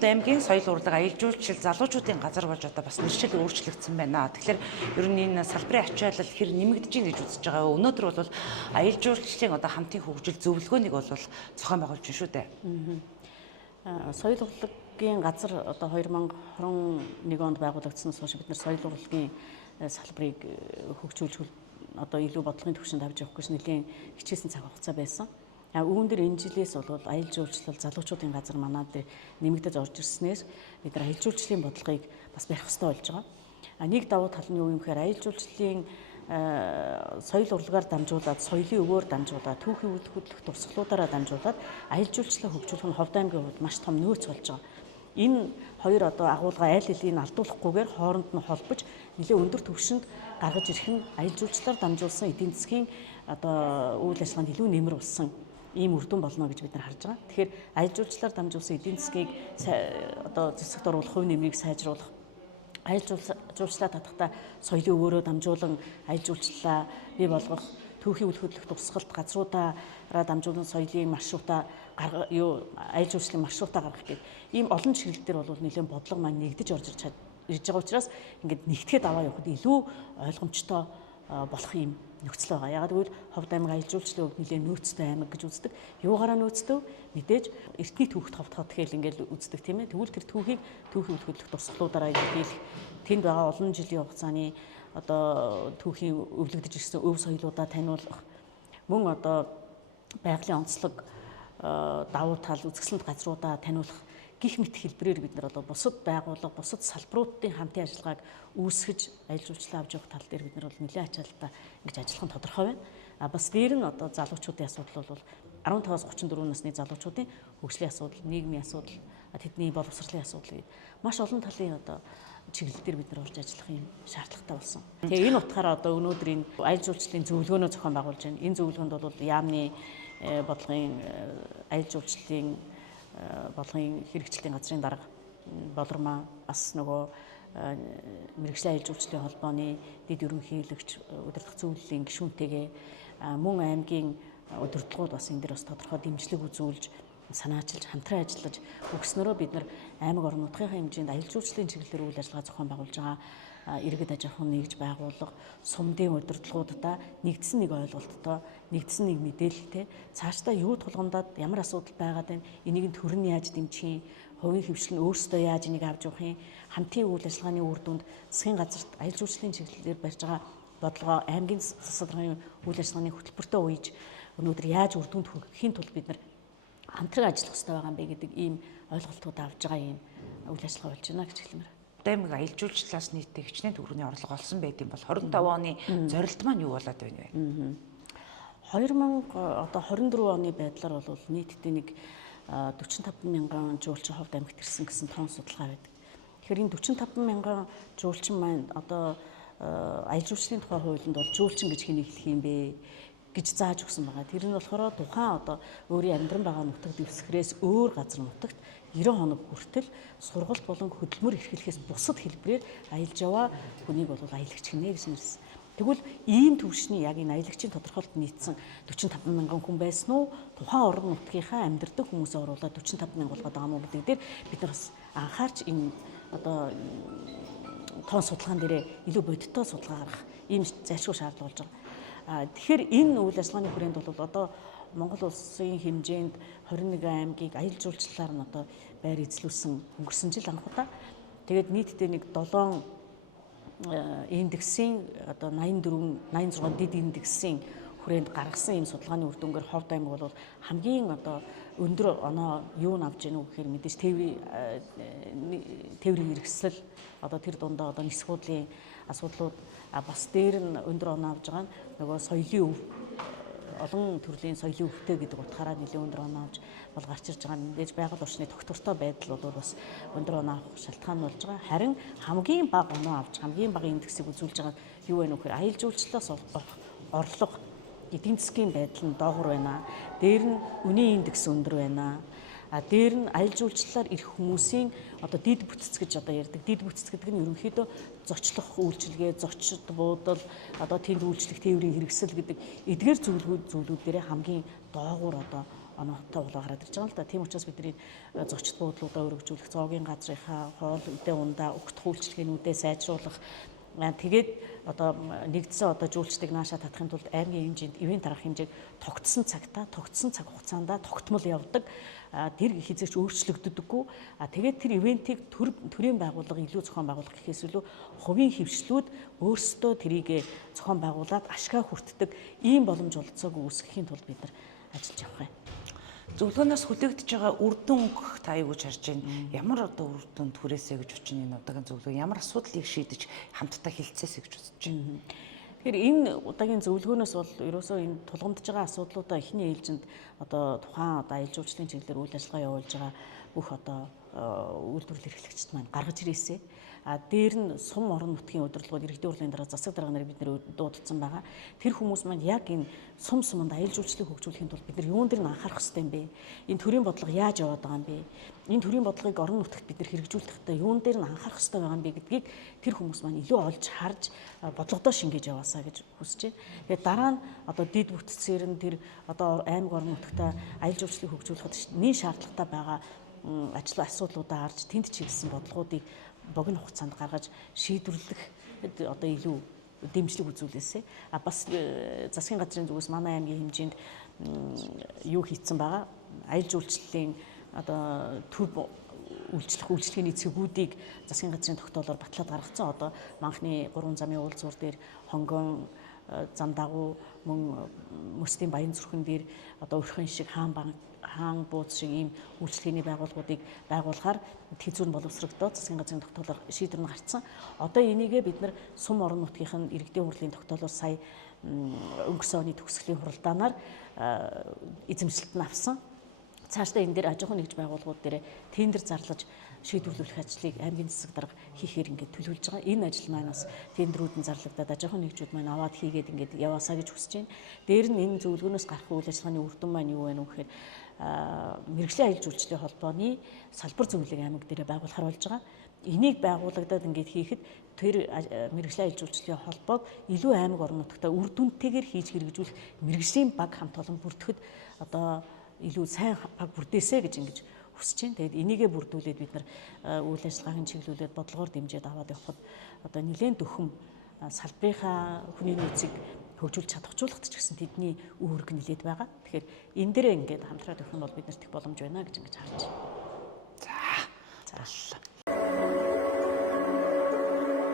Хотод аймгийн соёл урлаг аялал жуулчлал залуучуудын газар болж одоо бас нэршил өөрчлөгдсөн байна. Тэгэхээр ер нь энэ салбарын ачаалал хэр нэмэгдэж байна гэж үзэж байгаа. Өнөөдөр бол аялал жуулчлалын одоо хамтын хөгжил зөвлөгөөнийг бол зохион байгуулж байна шүү дээ. Соёл урлагийн газар одоо 2021 онд байгуулагдсанаас хойш бид нар соёл урлагийн салбарыг хөгжүүлж одоо илүү бодлогын түвшинд авч явах гэж нэлийн хичээсэн цаг хугацаа байсан. Үүн дээр энэ жилээс бол аялал жуулчлал залуучуудын газар манад нэмэгдэж орж ирснээр бид нар аялал жуулчлалын бодлогыг бас барих хэрэгтэй болж байгаа. Нэг давуу тал нь юу юм гэхээр аялал жуулчлалын соёл урлагаар дамжуулаад, соёлын өвөөр дамжуулаад, түүхийн үйл хөдлөх дурсгалуудаараа дамжуулаад аялал жуулчлалаа хөгжүүлэх нь Ховд аймгийн хувьд маш том нөөц болж байгаа. Энэ хоёр одоо агуулга аль хэлийн алдуулахгүйгээр хооронд нь холбож нэлээд өндөр түвшинд гаргаж ирэх нь аялал жуулчлалаар дамжуулсан эдийн засгийн одоо үйл ажиллагаанд илүү нэмэр болсон ийм үр дүн болно гэж бид нар харж байгаа. Тэгэхээр аялал жуулчлалаар дамжуулсан эдийн засгийг одоо зэвсэгт оруулах, хувь нэмрийг сайжруулах, аялал жуулчлалаа татахтаа соёлын өвөөрөө дамжуулан аялал жуулчлалаа бий болгох, түүхийн үйл хөдлөх тусгалт газруудаараа дамжуулан соёлын маршрутаа аялал жуулчлалын маршрутаа гаргах гэх ийм олон чиглэлээр бол нэлээд бодлого маань нэгдэж орж ирж байгаа учраас ингээд нэгтгэхэд аваа явахад илүү ойлгомжтой болох юм нөхцөл байгаа. Ягаад гэвэл Ховд аймаг аялал жуулчлалын хувьд нэлээд нөөцтэй аймаг гэж үздэг. Юугаараа нөөцтэй? Мэдээж эртний түүхт ховдоход тэгэл ингээд үздэг тийм ээ. Тэгвэл тэр түүхийн үйл хөдлөх дурсгалуудаараа илэрхийлэх, тэнд байгаа олон жилийн хугацааны одоо түүхийн өвлөгдөж ирсэн өв соёлуудаа таниулах, мөн одоо байгалийн онцлог давуу тал үзэсгэлэнт газруудаа таниулах гих мэт хэлбэрээр бид нар одоо бусад байгууллага, бусад салбаруудын хамтын ажиллагааг үүсгэж аялал жуулчлал авч явах тал дээр бид нар бол нэлээд ачаалтаа ингэж ажиллах нь тодорхой байна. Бас дээр нь одоо залуучуудын асуудал бол 15-аас 34 насны залуучуудын хөгжлийн асуудал, нийгмийн асуудал, тэдний боловсролын асуудал гэдэг маш олон талын одоо чиглэлээр бид нар орж ажиллах юм шаардлагатай болсон. Тэгээ энэ утгаараа одоо өнөөдөр энэ аялал жуулчлалын зөвлөгөөнөө зохион байгуулж байна. Энэ зөвлөгөөнд бол яамны бодлогын аялал жуулчлалын бодлогын хэрэгжилтийн газрын дарга болормаа бас нөгөө мэргэжлийн аялал жуулчлалын холбооны дэд ерөнхийлөгч удирдах зөвлөлийн гишүүнтэйгээ мөн аймгийн удирдлагууд бас энэ дээр бас тодорхой дэмжлэг үзүүлж санаачилж хамтран ажиллаж өгснөрөө бид нар аймаг орон нутгийн хэмжээнд аялал жуулчлалын чиглэлээр үйл ажиллагаа зохион байгуулж байгаа иргэд аж ахуйн нэгж байгууллага, сумдын удирдлагуудаа нэгдсэн нэг ойлголттой, нэгдсэн нэг мэдээлэлтэй цаашдаа юу тулгамдаад ямар асуудал байгаад байна, энийг төрн яаж дэмжих юм, хувийн хөвшил нь өөрсдөө яаж энийг авч явах юм, хамтын үйл ажиллагааны үр дүнд засгийн газарт аялал жуулчлалын чиглэлээр барьж байгаа бодлогоо аймгийн засаг даргын үйл ажиллагааны хөтөлбөртөө үеж өнөөдөр яаж үр дүнд хүрэхийн тулд бид нар хамтран ажиллах хэрэгтэй байгаа юм бэ гэдэг ийм ойлголтууд авж байгаа ийм үйл ажиллагаа болж байна гэж хэлмээр. Аймаг аялал жуулчлалаас нийтдээ хичнээн төгрөгийн орлого олсон байт юм бол 25 оны зорилт маань юу болоод байна вэ? 2024 оны байдлаар бол нийтдээ нэг 45 мянган жуулчин Ховд аймагт ирсэн гэсэн тоон судалгаа байдаг. Тэгэхээр энэ 45 мянган жуулчин маань одоо аялал жуулчлалын тухай хуулинд бол жуулчин гэж хэнийг хэлэх юм бэ гэж зааж өгсөн байгаа. Тэр нь болохоор тухайн одоо өөрийн амьдран байгаа нутаг дэвсгэрээс өөр газар нутагт 90 хоног хүртэл сургалт болон хөдөлмөр эрхлэхээс бусад хэлбэрээр аялж яваа хүнийг бол аялагч гинэ гэж нэрсэн. Тэгвэл ийм төвшний яг энэ аялагчийн тодорхойлолт нийцсэн 45 мянган хүн байсан уу? Тухайн орон нутгийнхаа амьдардаг хүмүүсээ оруулаад 45 мянга болгоод байгаа мó гэдэг дээр бид нар бас анхаарч энэ одоо тоон судалгаан дээрээ илүү бодиттой судалгаа гаргах ийм зайлшгүй шаардлага болж байгаа. Тэгэхээр энэ үйл ажиллагааны хүрээнд бол одоо Монгол улсын хэмжээнд 21 аймгийг аялал жуулчлалаар нь одоо байр эзлүүлсэн өнгөрсөн жил анх удаа. Тэгээд нийтдээ нэг 7 индексийн одоо 86 дэд индексийн хүрээнд гаргасан ийм судалгааны үр дүнгээр Ховд аймаг бол хамгийн одоо өндөр оноо юу навж гэнэ үү гэхээр мэдээж тээврийн хэрэгсэл одоо тэр дундаа одоо нисэх буудлын асуудлууд бас дээр нь өндөр оноо авж байгаа нь нөгөө соёлын өв олон төрлийн соёлын өвтэй гэдэг утгаараа нэлээд өндөр оноо авч бол гарч ирж байгаа. Мэдээж байгаль орчны тогтвортой байдал бол бас өндөр оноо авах шалтгаан болж байгаа. Харин хамгийн бага оноо авч хамгийн бага индексийг үзүүлж байгаа юу вэ нөхөр аялал жуулчлалаас орлого эдийн засгийн байдал нь доогуур байна. Дээр нь үнийн индекс өндөр байна. Дээр нь аялал жуулчлалаар ирэх хүмүүсийн одоо дид бүтц гэж одоо ярьдаг. Дид бүтц гэдэг нь ерөнхийдөө зочлох үйлчилгээ, зочид буудал, одоо тэнд үйлчлэх тээврийн хэрэгсэл гэдэг эдгээр зүйлүүд дээрээ хамгийн доогуур одоо оноотой болоо гараад ирж байгаа л да. Тийм учраас бидний зочд буудлуудаа өргөжүүлэх, зоогийн газрынхаа хоол үдэ ундаа өгтөх үйлчилгээнүүдээ сайжруулах. Тэгээд одоо нэгдсэн одоо жүүлчдийг нааша татахын тулд аймгийн хэмжээнд ивент арга хэмжээг тогтсон цагтаа, тогтсон цаг хугацаанд тогтмол явдаг. Тэр хизээч өөрчлөгддөггүй. Тэгээд тэр ивентийг төрийн байгууллага, илүү зохион байгуулах гэхээс илүү хувийн хөвшлүүд өөрсдөө тэрийг зохион байгуулад ашгаа хүртдэг ийм боломж олцоог үүсгэхийн тулд бид нар ажиллаж явах юм. Зөвлөгөөнөөс хүлээгдэж байгаа үр дүн өгөх та юу гэж харж байна? Ямар одоо үр дүнд хүрээсэй гэж бодож энэ удаагийн зөвлөгөө, ямар асуудлыг шийдэж хамтдаа хилцээсэй гэж бодож байна? Тэгэхээр энэ удаагийн зөвлөгөөнөөс бол ерөөсөө энэ тулгамдж байгаа асуудлуудаа эхний ээлжинд одоо тухайн одоо аялал жуулчлалын чиглэлээр үйл ажиллагаа явуулж байгаа бүх одоо үйлдвэрлэл эрхлэгчид маань гаргаж ирээсэй. Дээр нь сум орон нутгийн удирдлагууд иргэдийн хурлын дараа засаг дарга нарыг бид нэр дуудсан байгаа. Тэр хүмүүс маань яг энэ сумд аялал жуулчлалыг хөгжүүлэхийн тулд бид нар юун дээр нь анхаарах хэрэгтэй юм бэ? Энэ төрийн бодлого яаж яваад байгаа юм бэ? Энэ төрийн бодлогыг орон нутагт бид нар хэрэгжүүлэхдээ юун дээр нь анхаарах хэрэгтэй байгаа юм бэ гэдгийг тэр хүмүүс маань илүү олж харж бодлогодоо шингээж яваасаа гэж хүсэж байна. Тэгээд дараа нь одоо дид бүтцээр нь тэр одоо аймаг орон нутагта аялал жуулчлалыг хөгжүүлэхэд нийт шаардлагатай байгаа ажил асуудлуудаа харж тэнд чиглэсэн бодлогуудыг богино хугацаанд гаргаж шийдвэрлэх одоо илүү дэмжлэг үзүүлээсэй. Бас засгийн газрын зүгээс манай аймгийн хэмжээнд юу хийцэн байгаа? Аялал жуулчлалын одоо төв үйлчлэгээний цэгүүдийг засгийн газрын тогтоолоор батлаад гаргацсан. Одоо манхны 3 замын уулзвар дээр хонгон зам дагуу мөн Мөстийн Баян зүрхэн дээр одоо өрхөн шиг хаан бууз шиг ийм үйлчлэгээний байгууллагуудыг байгуулахаар хэзүүр нь боловсрогдоод засгийн газрын тогтоолоор шийдвэр нь гарцсан. Одоо энийгээ бид нар сум орон нутгийн иргэдийн хурлын тогтоолоор сая өнгөрсөн оны төгсгөлийн хуралдаанаар эзэмшилт нь авсан. Цаашдаа энэ дээр аж ахуйн нэгж байгууллагууд дээр тендер зарлаж шийдвэрлэх ажлыг аймгийн засаг дарга хийхээр ингээд төлөвлөж байгаа. Энэ ажил маань бас тендерүүд нь зарлагдаад аж ахуйн нэгжүүд маань аваад хийгээд ингээд яваасаа гэж хүсэж байна. Дээр нь энэ зөвлөгөөнөөс гарах үйл ажиллагааны үр дүн маань юу вэ гэхээр мэргэжлийн аялал жуулчлалын холбооны салбар зөвлөлийг аймаг дээр байгуулахар болж байгаа. Энийг байгуулагдаад ингээд хийхэд тэр мэргэжлийн аялал жуулчлалын холбоог илүү аймаг орон нутгад үр дүнтэйгээр хийж хэрэгжүүлэх мэргэжлийн баг хамт олон бүртгэхэд одоо илүү сайн баг бүрдээсэй гэж ингэж хүсэж байна. Тэгээд энийгээ бүрдүүлээд бид нар үйл ажиллагааг чиглүүлээд бодлогоор дэмжиж аваад явхад одоо нэлээд дөхөм салбарынхаа хүний нөөцийг хөгжүүлж чадахжуулахт ч гэсэн тэдний үүрэг нэлээд байгаа. Тэгэхээр энэ дээрээ ингээд хамтраад өгөх нь бол биднэрт их боломж байна гэж ингэж харж байна. За.